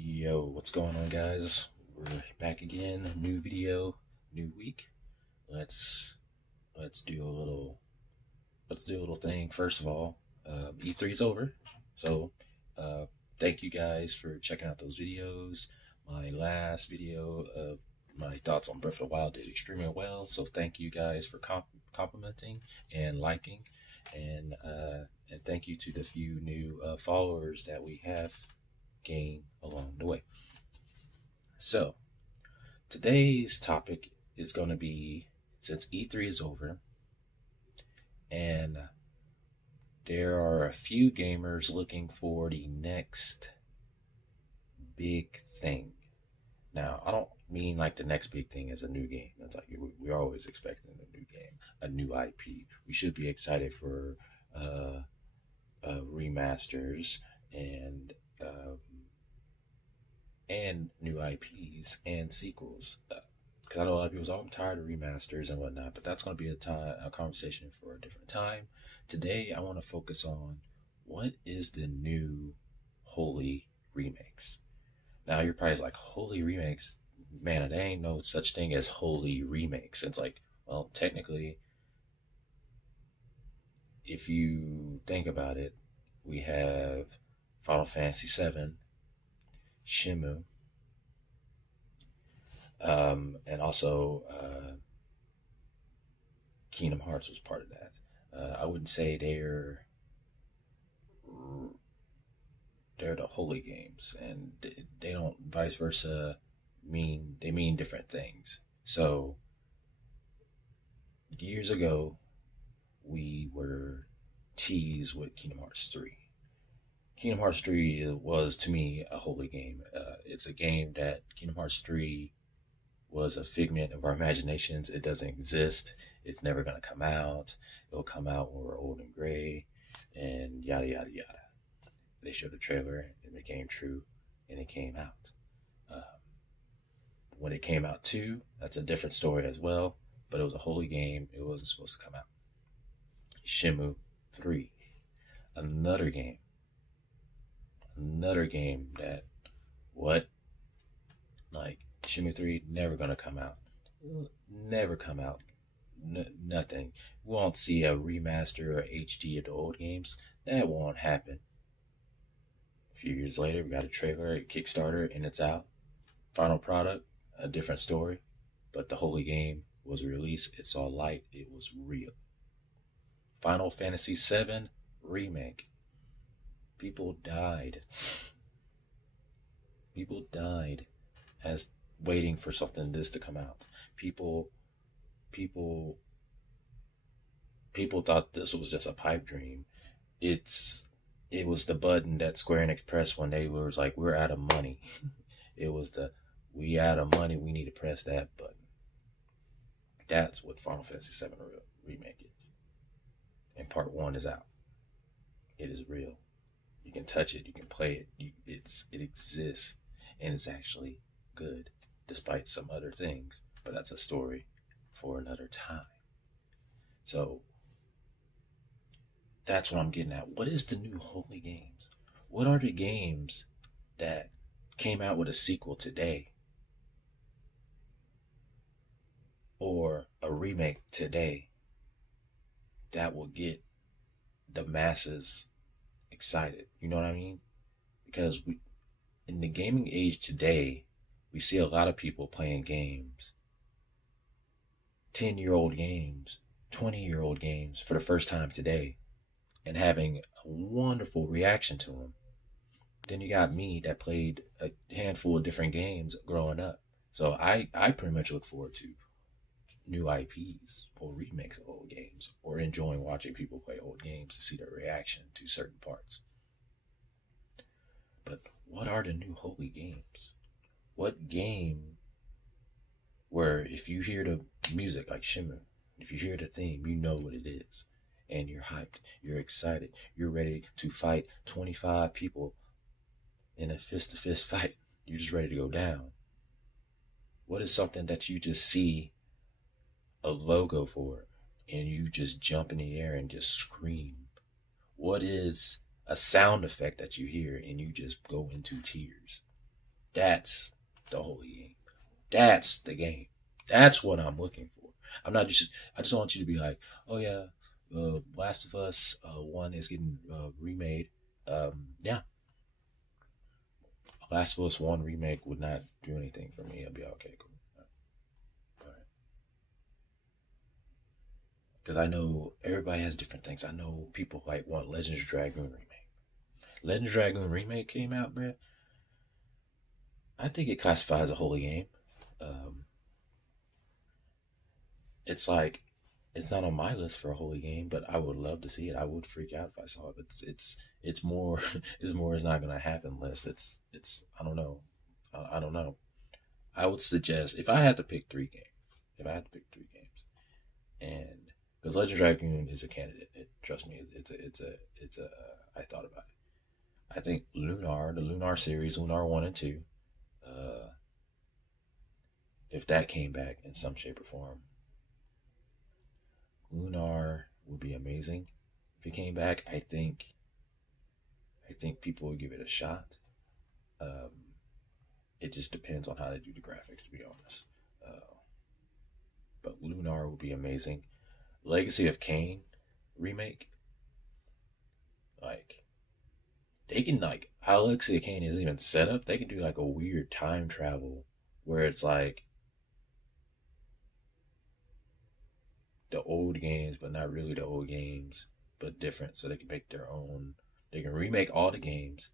Yo, what's going on, guys? We're back again. New video, new week. Let's let's do a little thing. First of all, E3 is over, so uh, thank you guys for checking out those videos. My last video of my thoughts on Breath of the Wild did extremely well, so thank you guys for complimenting and liking, and thank you to the few new followers that we have gained along the way. So, today's topic is going to be, since E3 is over and there are a few gamers looking for the next big thing. Now, I don't mean like the next big thing is a new game. That's like we're always expecting a new game, a new IP. We should be excited for remasters and um, and new IPs and sequels. Because I know a lot of people say, "Oh, I'm tired of remasters and whatnot," but that's going to be a conversation for a different time. Today, I want to focus on what is the new holy remakes. Now, you're probably like, holy remakes? Man, there ain't no such thing as holy remakes. It's like, well, technically, if you think about it, we have Final Fantasy VII, Shimu, and also Kingdom Hearts was part of that. I wouldn't say they're the holy games, and they don't vice versa mean different things. So years ago, we were teased with Kingdom Hearts 3. Kingdom Hearts 3 was to me a holy game. It's a game that Kingdom Hearts 3 was a figment of our imaginations. It doesn't exist. It's never going to come out. It'll come out when we're old and gray, and yada, yada, yada. They showed a trailer, and it became true, and it came out. Uh, when it came out too, that's a different story as well, but it was a holy game. It wasn't supposed to come out. Shimu 3, another game. Another game that, what? Like, Shimu 3, never gonna come out. Never come out. Nothing. We won't see a remaster or HD of the old games. That won't happen. A few years later, we got a trailer, a Kickstarter, and it's out. Final product, a different story. But the holy game was released. It saw light. It was real. Final Fantasy VII Remake. People died. People died as waiting for something this to come out. People people thought this was just a pipe dream. It was the button that Square Enix pressed when they was like, we're out of money. It was the, we out of money, we need to press that button. That's what Final Fantasy VII Remake is. And part one is out. It is real. You can touch it, you can play it. It exists, and it's actually good, despite some other things. But that's a story for another time. So that's what I'm getting at. What is the new holy games? What are the games that came out with a sequel today or a remake today that will get the masses excited? You know what I mean? Because we, in the gaming age today, we see a lot of people playing games, 10-year-old games, 20-year-old games for the first time today, and having a wonderful reaction to them. Then you got me that played a handful of different games growing up. So I pretty much look forward to new IPs or remakes of old games, or enjoying watching people play old games to see their reaction to certain parts. But what are the new holy games? What game where if you hear the music like Shimmer, if you hear the theme, you know what it is, and you're hyped, you're excited, you're ready to fight 25 people in a fist-to-fist fight. You're just ready to go down. What is something that you just see a logo for and you just jump in the air and just scream? What is a sound effect that you hear and you just go into tears? That's the holy game. That's the game. That's what I'm looking for. I'm not just. I just want you to be like, oh yeah, Last of Us One is getting remade. Yeah, Last of Us One remake would not do anything for me. I'd be like, okay, cool. Because I know everybody has different things. I know people like want Legends of Dragoon remake. Legends of Dragoon remake came out, bruh. I think it classifies as a holy game. Um, it's like it's not on my list for a holy game, but I would love to see it. I would freak out if I saw it. It's more it's more is not gonna happen list. It's I don't know. I don't know. I would suggest if I had to pick three games. If I had to pick three games, and because Legend of Dragoon is a candidate, trust me, it's a. I thought about it. I think Lunar, the Lunar series, Lunar One and Two, uh, if that came back in some shape or form, Lunar would be amazing. If it came back, I think people would give it a shot. Um, it just depends on how they do the graphics, to be honest. Uh, but Lunar would be amazing. Legacy of Kain remake, like they can like how Legacy of Kain is even set up. They can do like a weird time travel where it's like the old games, but not really the old games, but different. So they can make their own. They can remake all the games,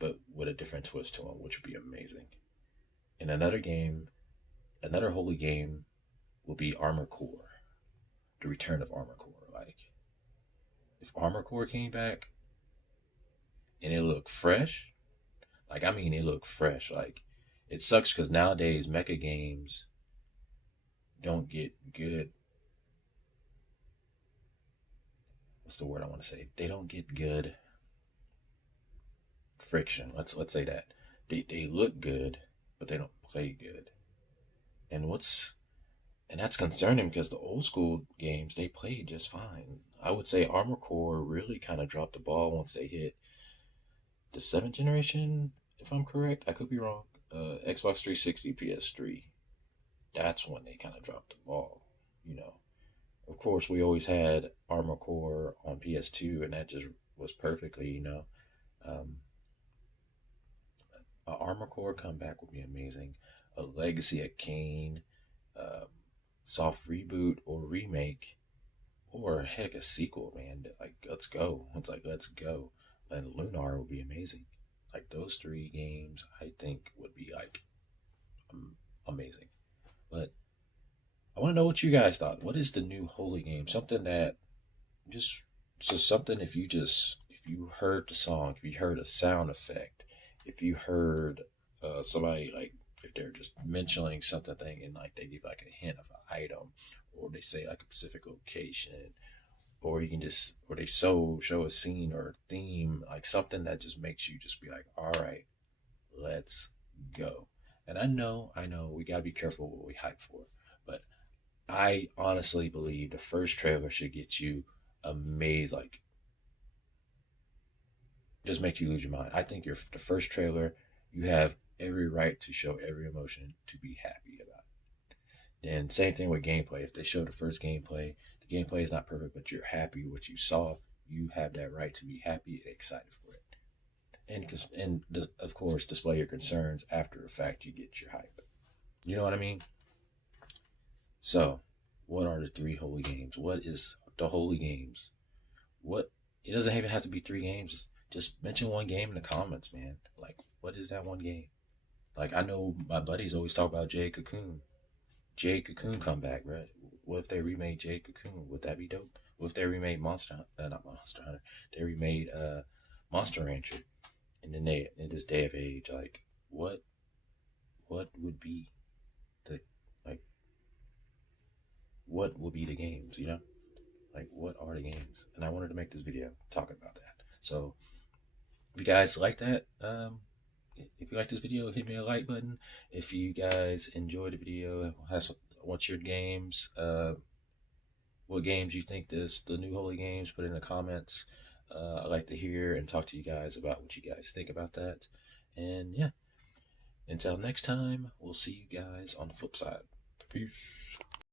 but with a different twist to them, which would be amazing. And another game, another holy game, will be Armor Core, the return of Armor Core. Like if Armor Core came back and it looked fresh, like I mean, it looked fresh. Like it sucks because nowadays mecha games don't get good. What's the word I want to say? They don't get good friction. Let's say that they look good, but they don't play good. And what's and that's concerning because the old school games they played just fine. I would say Armor Core really kind of dropped the ball once they hit the seventh generation. If I'm correct, I could be wrong. Xbox 360, PS3. That's when they kind of dropped the ball. You know, of course, we always had Armor Core on PS2, and that just was perfectly, Um, a Armor Core comeback would be amazing. A Legacy of Kane, um, soft reboot or remake, or heck, a sequel, man. Like, let's go. It's like, let's go. And Lunar would be amazing. Like, those three games, I think, would be like amazing. But I want to know what you guys thought. What is the new holy game? Something that just something if you heard the song, if you heard a sound effect, if you heard somebody like if they're just mentioning something and like they give like a hint of an item, or they say like a specific location, or you can just or they show a scene or a theme, like something that just makes you just be like, all right, let's go. And I know we gotta be careful what we hype for, but I honestly believe the first trailer should get you amazed, like just make you lose your mind. I think the first trailer, you have every right to show every emotion to be happy about. And same thing with gameplay. If they show the first gameplay, the gameplay is not perfect, but you're happy with what you saw. You have that right to be happy and excited for it. Of course, display your concerns after the fact. You get your hype. You know what I mean? So, what are the three holy games? What is the holy games? What it doesn't even have to be three games. Just mention one game in the comments, man. Like, what is that one game? Like, I know my buddies always talk about Jade Cocoon. Jade Cocoon comeback, right? What if they remade Jade Cocoon? Would that be dope? What if they remade not Monster Hunter? They remade Monster Rancher. And then they in this day of age, like, what would be the like what would be the games? You know, like what are the games? And I wanted to make this video talking about that. So if you guys like that, if you like this video, hit me a like button. If you guys enjoyed the video, what's your games? What games you think the new holy games? Put it in the comments. I like to hear and talk to you guys about what you guys think about that. And yeah, Until next time, we'll see you guys on the flip side. Peace.